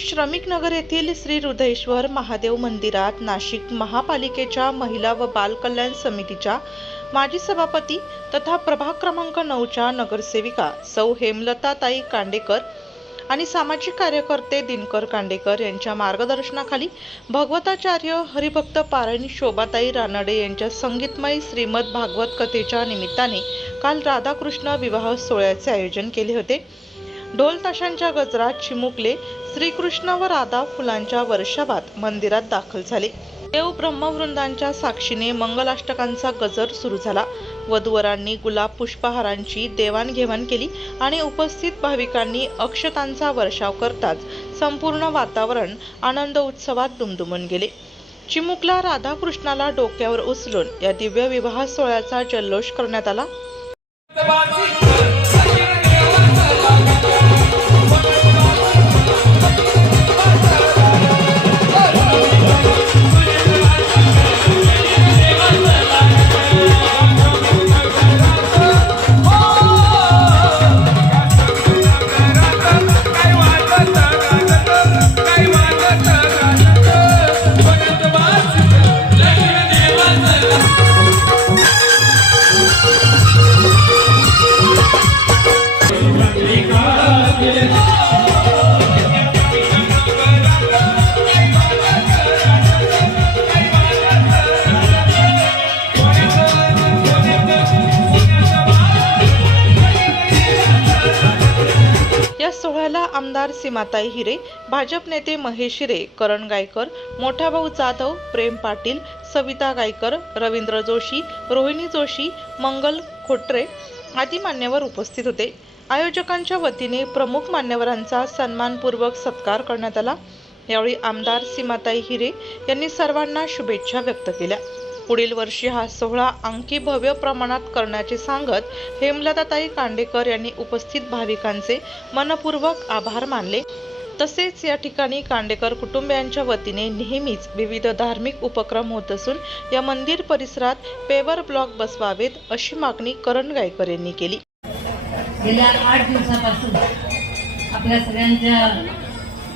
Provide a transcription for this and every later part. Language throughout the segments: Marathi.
श्रमिक नगर येथील श्री हृदयेश्वर महादेव मंदिरात नाशिक महापालिकेच्या महिला व बाल कल्याण समितीच्या माजी सभापती तथा प्रभाग क्रमांक नऊच्या नगरसेविका सौ हेमलताताई कांडेकर आणि सामाजिक कार्यकर्ते दिनकर कांडेकर यांच्या मार्गदर्शनाखाली भगवताचार्य हरिभक्त पारायण शोभाताई रानडे यांच्या संगीतमय श्रीमद भागवत कथेच्या निमित्ताने काल राधाकृष्ण विवाह सोहळ्याचे आयोजन केले होते. ढोल ताशांच्या गजरात चिमुकले श्रीकृष्ण व राधा फुलांच्या वर्षाभात मंदिरात दाखल झाले. देव ब्रह्मवृंदांच्या साक्षीने मंगलाष्टकांचा गजर सुरू झाला. वधूवरांनी गुलाब पुष्पहारांची देवाणघेवाण केली आणि उपस्थित भाविकांनी अक्षतांचा वर्षाव करताच संपूर्ण वातावरण आनंद उत्सवात दुमदुमून गेले. चिमुकला राधाकृष्णाला डोक्यावर उचलून या दिव्य विवाह सोहळ्याचा जल्लोष करण्यात आला. सभाला आमदार सीमाताई हिरे भाजप नेते महेश हिरे करण गायकर मोठा भाऊ जाधव प्रेम पाटील सविता गायकर रवींद्र जोशी रोहिणी जोशी मंगल खोटरे आदी मान्यवर उपस्थित होते. आयोजकांच्या वतीने प्रमुख मान्यवरांचा सन्मानपूर्वक सत्कार करण्यात आला. यावेळी आमदार सीमाताई हिरे यांनी सर्वांना शुभेच्छा व्यक्त केल्या. पुढील वर्षी हा सोहळा आणखी भव्य प्रमाणात करण्याचे सांगत हेमलताताई कांडेकर यांनी उपस्थित भाविकांचे मनपूर्वक आभार मानले. तसेच या ठिकाणी कांडेकर कुटुंबियांच्या वतीने नेहमीच विविध धार्मिक उपक्रम होत असून या मंदिर परिसरात पेवर ब्लॉक बसवावेत अशी मागणी करण गायकर यांनी केली. गेल्या आठ दिवसापासून आपल्या सगळ्यांच्या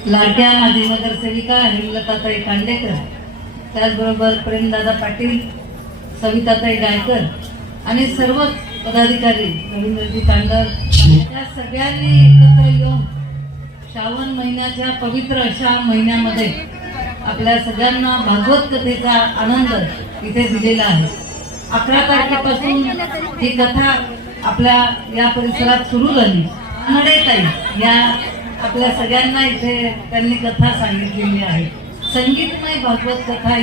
लाडक्या नगरसेविका हेमलताताई कांडेकर त्याचबरोबर प्रेमदादा पाटील सविताताई गायकर आणि सर्वच पदाधिकारी रवींद्रजी तांडर या सगळ्यांनी एकत्र येऊन श्रावण महिन्याच्या पवित्र अशा महिन्यामध्ये आपल्या सगळ्यांना भागवत कथेचा आनंद इथे दिलेला आहे. अकरा तारखेपासून ही कथा आपल्या या परिसरात सुरू झाली. नडेताई या आपल्या सगळ्यांना इथे त्यांनी कथा सांगितलेली आहे. संगीतमय भागवत कथा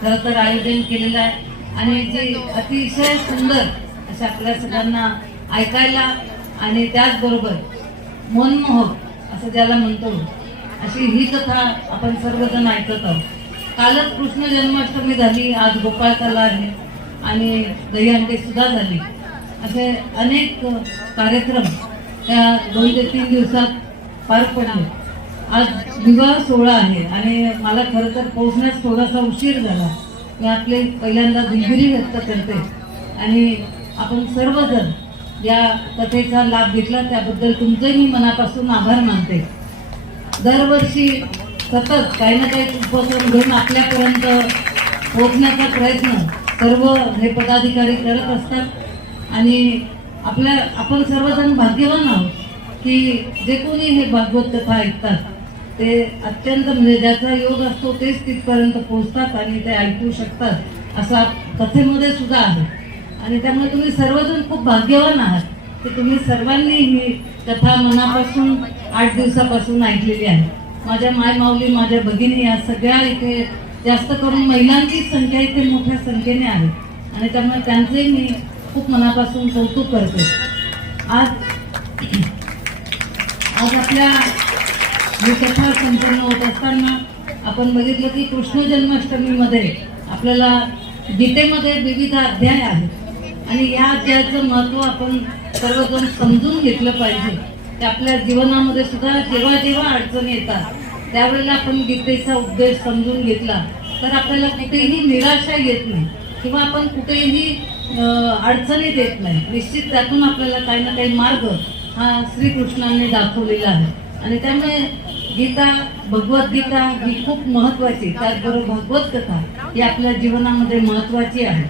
खरं तर आयोजन केलेलं आहे. आणि जे अतिशय सुंदर अशा आपल्या सगळ्यांना ऐकायला आणि त्याचबरोबर मनमोहक असं ज्याला म्हणतो अशी ही कथा आपण सर्वजण ऐकत आहोत. कालच कृष्ण जन्माष्टमी झाली आज गोपाळकाला आहे आणि दहीहंडी सुद्धा झाली. असे अनेक कार्यक्रम त्या दोन ते तीन दिवसात पार पडले. आज विवाह सोहळा आहे आणि मला खरं तर पोहोचण्यास थोडासा उशीर झाला. मी आपले पहिल्यांदा दिलगिरी व्यक्त करते. आणि आपण सर्वजण या कथेचा लाभ घेतला त्याबद्दल तुमचे मी मनापासून आभार मानते. दरवर्षी सतत काही ना काही उपक्रम घेऊन आपल्यापर्यंत पोहोचण्याचा प्रयत्न सर्व हे पदाधिकारी करत असतात. आणि आपल्या आपण सर्वजण भाग्यवान आहोत की जे कोणी हे भागवत कथा ऐकतात. ते अत्यंत म्हणजे ज्याचा योग असतो तेच तिथपर्यंत पोहोचतात आणि ते ऐकू शकतात. असा कथेमध्ये सुद्धा आहे. आणि त्यामुळे तुम्ही सर्वजण खूप भाग्यवान आहात की तुम्ही सर्वांनी ही कथा मनापासून आठ दिवसापासून ऐकलेली आहे. माझ्या माय माऊली माझ्या भगिनी या सगळ्या इथे जास्त करून महिलांची संख्या इथे मोठ्या संख्येने आहे. आणि त्यामुळे त्यांचे मी खूप मनापासून कौतुक करते. आज आज आपल्या ही कथा संपन्न होत असताना आपण बघितलं की कृष्ण जन्माष्टमीमध्ये आपल्याला गीतेमध्ये विविध अध्याय आहेत. आणि या अध्यायाचं महत्त्व आपण सर्वजण समजून घेतलं पाहिजे. ते आपल्या जीवनामध्ये सुद्धा जेव्हा जेव्हा अडचणी येतात त्यावेळेला आपण गीतेचा उद्देश समजून घेतला तर आपल्याला कुठेही निराशा येत नाही किंवा आपण कुठेही अडचणीत येत नाही. निश्चित त्यातून आपल्याला काही ना काही मार्ग हा श्रीकृष्णांनी दाखवलेला आहे. आणि त्यामुळे गीता भगवद्गीता ही खूप महत्वाची त्याचबरोबर भगवत कथा ही आपल्या जीवनामध्ये महत्वाची आहे.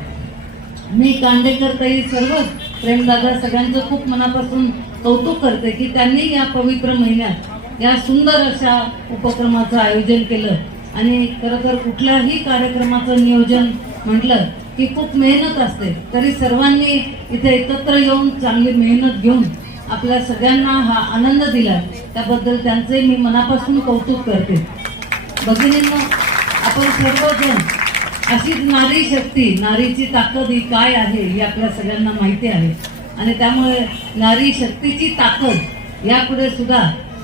मी कांदेकर ताई सर्वच प्रेमदादा सगळ्यांचं खूप मनापासून कौतुक करते की त्यांनी या पवित्र महिन्यात या सुंदर अशा उपक्रमाचं आयोजन केलं. आणि खरं तर कुठल्याही कार्यक्रमाचं नियोजन म्हटलं की खूप मेहनत असते. तरी सर्वांनी इथे एकत्र येऊन चांगली मेहनत घेऊन आपल्या सगळ्यांना हा आनंद दिला. त्याबद्दल त्यांचे मी मनापासून कौतुक करते. भगिनींना आपण सर्वजण अशीच नारी शक्ती नारीची ताकद ही काय आहे ही आपल्या सगळ्यांना माहिती आहे. आणि त्यामुळे नारी शक्तीची ताकद यापुढे सुद्धा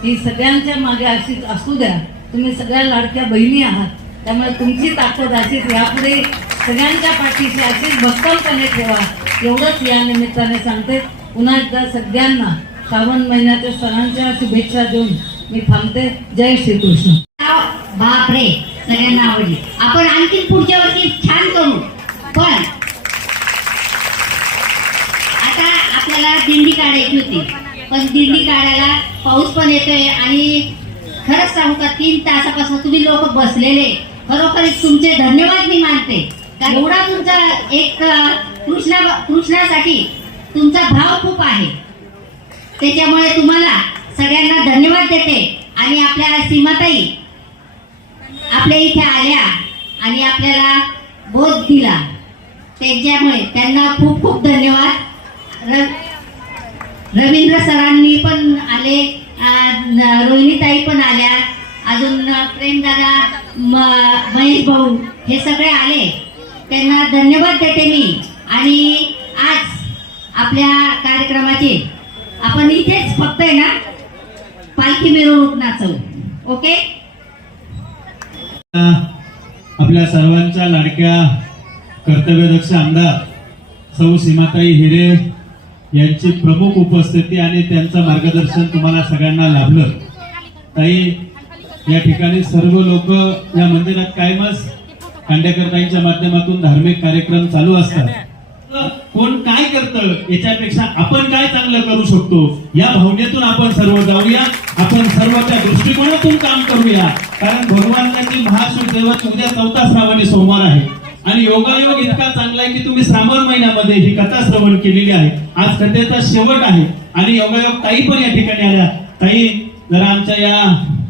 ही सगळ्यांच्या मागे अशीच असू द्या. तुम्ही सगळ्या लाडक्या बहिणी आहात. त्यामुळे तुमची ताकद अशीच यापुढे सगळ्यांच्या पाठीशी अशीच भक्कमपणे ठेवा. एवढंच या निमित्ताने सांगते. पुन्हा एकदा सगळ्यांना श्रावण महिन्याच्या सणांच्या शुभेच्छा देऊन मी थांबते. जय श्रीकृष्ण. बापरे सगळ्यांना आवडली. आपण आणखी पुढच्या वर्षी छान करू. पण आता आपल्याला दिंडी काढायची होती. पण दिंडी काढायला पाऊस पण येतोय आणि खरंच सांगू का तीन तासापासून तुम्ही लोक बसलेले. खरोखर तुमचे धन्यवाद मी मानते. एवढा तुमचा एक कृष्णा कृष्णासाठी तुमचा भाव खूप आहे. त्याच्यामुळे तुम्हाला सगळ्यांना धन्यवाद देते आणि आपल्या सीमाताई आपल्या इथे आल्या आणि आपल्याला बोध दिला. त्यांच्यामुळे त्यांना खूप खूप धन्यवाद. र रवींद्र सरांनी पण आले रोहिणीताई पण आल्या अजून प्रेमदादा महेश भाऊ हे सगळे आले. त्यांना धन्यवाद देते मी. आणि आज आपल्या कार्यक्रमाचे. आपण इथेच फक्त आहे ना पालखी मिरवणूक ओके? आपल्या सर्वांच्या लाडक्या कर्तव्यदक्ष आमदार सौ सीमाताई हिरे यांची प्रमुख उपस्थिती आणि त्यांचं मार्गदर्शन तुम्हाला सगळ्यांना लाभलं. ताई या ठिकाणी सर्व लोक या मंदिरात कायमच खांडेकरताईंच्या माध्यमातून धार्मिक कार्यक्रम चालू असतात. कोण काय करतं याच्यापेक्षा आपण काय चांगलं करू शकतो? या भावनेतून आपण सर्व जाऊया. आपण सर्व त्या दृष्टिकोनातून काम करूया. कारण भगवानाची महाशिव देवाची उद्या चौथा श्रावणी सोमवार आहे. आणि योगायोग इतका चांगला आहे की तुम्ही श्रावण महिन्यामध्ये ही कथा श्रवण केलेली आहे. आज कथेचा शेवट आहे. आणि योगायोग ताई पण या ठिकाणी आल्या. ताई जरा आमच्या या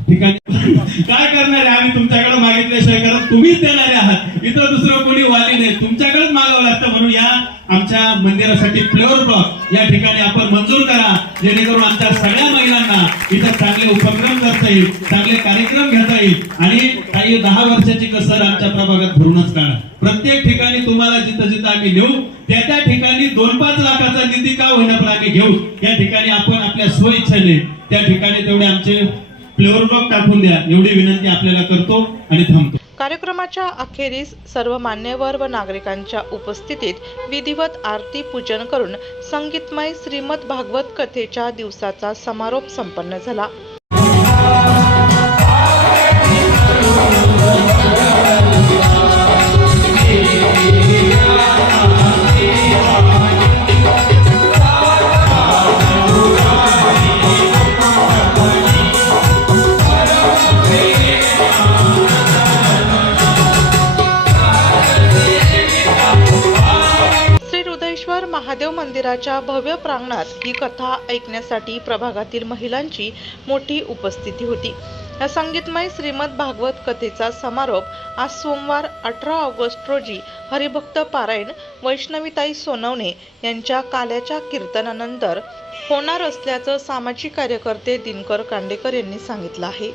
ठिकाणी काय करणार आहे? आम्ही तुमच्याकडे मागितल्याशिवाय कारण तुम्हीच देणारे आहात. इथं दुसरं कोणी वाली नाही. तुमच्याकडेच मागावं लागतं म्हणून या आमच्या मंदिरासाठी फ्लोअर ब्लॉक या ठिकाणी आपण मंजूर करा जेणेकरून आमच्या सगळ्या महिलांना इथं चांगले उपक्रम करता येईल चांगले कार्यक्रम घेता येईल. आणि काही दहा वर्षाची कसर आमच्या प्रभागात भरूनच काढा. प्रत्येक ठिकाणी तुम्हाला जिथं जिथं आम्ही देऊ त्या त्या ठिकाणी दोन पाच लाखाचा निधी का होईना पण आम्ही घेऊ. या ठिकाणी आपण आपल्या स्वइच्छेने त्या ठिकाणी तेवढे आमचे फ्लेवर ब्लॉक टाकून द्या. एवढी विनंती आपल्याला करतो आणि थांबतो. कार्यक्रमाच्या अखेरीस सर्व मान्यवर व नागरिकांच्या उपस्थितीत विधिवत आरती पूजन करून संगीतमय श्रीमद भागवत कथेच्या दिवसाचा समारोप संपन्न झाला. महादेव मंदिराच्या भव्य प्रांगणात ही कथा ऐकण्यासाठी प्रभागातील महिलांची मोठी उपस्थिती होती. या संगीतमय श्रीमद भागवत कथेचा समारोप आज सोमवार अठरा ऑगस्ट रोजी हरिभक्त पारायण वैष्णवीताई सोनवणे यांच्या काल्याच्या कीर्तनानंतर होणार असल्याचं सामाजिक कार्यकर्ते दिनकर कांडेकर यांनी सांगितलं आहे.